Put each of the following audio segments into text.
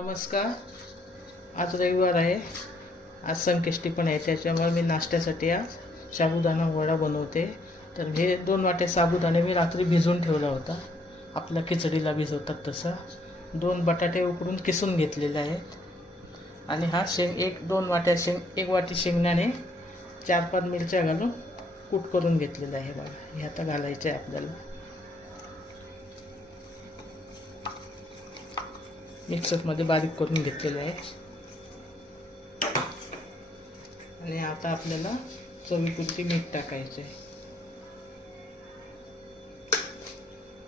नमस्कार. आज रविवार आहे. आज संकष्टी पण आहे. त्याच्यामुळे मी नाश्त्यासाठी आज साबुदाणा वडा बनवते. तर हे दोन वाटे साबुदाणे मी रात्री भिजवून ठेवला होता. आपल्या खिचडीला भिजवतात तसा. दोन बटाटे उकडून किसून घेतलेले आहेत. आणि हा शेंग एक दोन वाट्या शेंग एक वाटी शेंगदाणे चार पाच मिरच्या घालून कूट करून घेतलेलं आहे बघा. हे आता घालायचं आहे आपल्याला. मिक्सरमध्ये बारीक करून घेतलेलं आहे आणि आता आपल्याला चवीपुरती मीठ टाकायचं आहे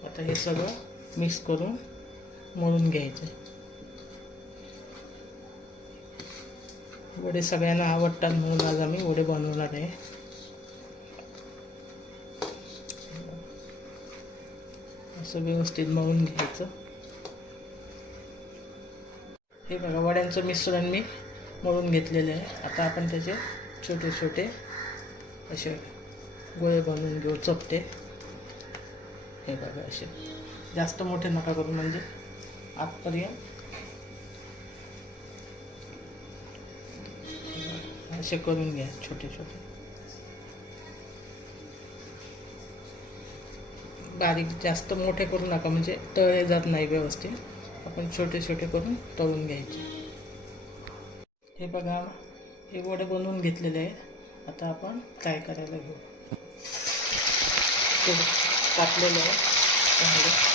आता हे सगळं मिक्स करून मळून घ्यायचं आहे वडे सगळ्यांना आवडतात म्हणून आज आम्ही वडे बनवणार आहे. असं व्यवस्थित मळून घ्यायचं. हे बघा वड्यांचं मिश्रण मी मळून घेतलेलं आहे. आता आपण त्याचे छोटे छोटे असे गोळे बनवून घेऊ चपटे. हे बघा असे. जास्त मोठे नका करू म्हणजे आतपर्यंत. असे करून घ्या छोटे छोटे. बारीक जास्त मोठे करू नका म्हणजे तळे जात नाही व्यवस्थित. आपण छोटे छोटे करून तळून घ्यायचे. हे बघा हे वडे बनवून घेतलेले आहे आता आपण फ्राय करायला घेऊ. ते टाकलेलं आहे.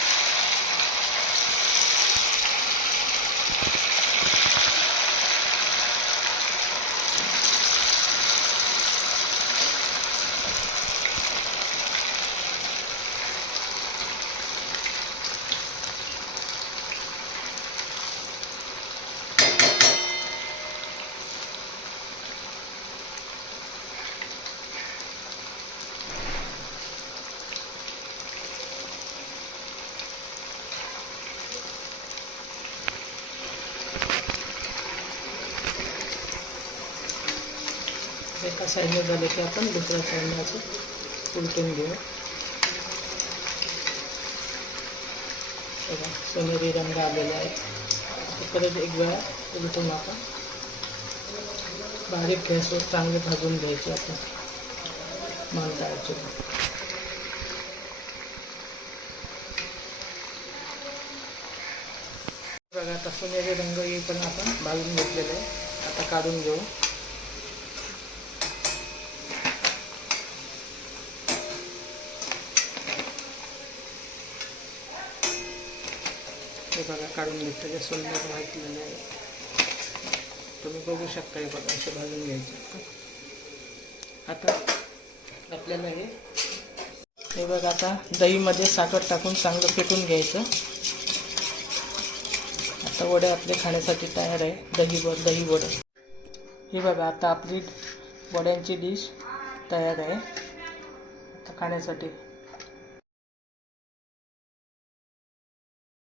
एका साईडने झालं की आपण दुसऱ्या साईडने असं उलटून घेऊ. बघा सोनेरी रंग आलेला आहे. परत एक वेळा उलटून आपण बारीक गॅसवर चांगले भाजून घ्यायचे आपण. मांडायचे बघा आता सोनेरी रंग येईपर्यंत आपण भाजून घेतलेलं आहे. आता काढून घेऊ. हे बघा काढून घेतलं जे सुंदर भाजलेलं आहे. तुम्ही बघू शकता हे बघा असं भाजून घ्यायचं. आता आपल्याला हे हे बघा आता दहीमध्ये साखर टाकून चांगलं फेटून घ्यायचं. आता वडे आपले खाण्यासाठी तयार आहे दही व दही वडे. हे बघा आता आपली वड्यांची डिश तयार आहे. आता खाण्यासाठी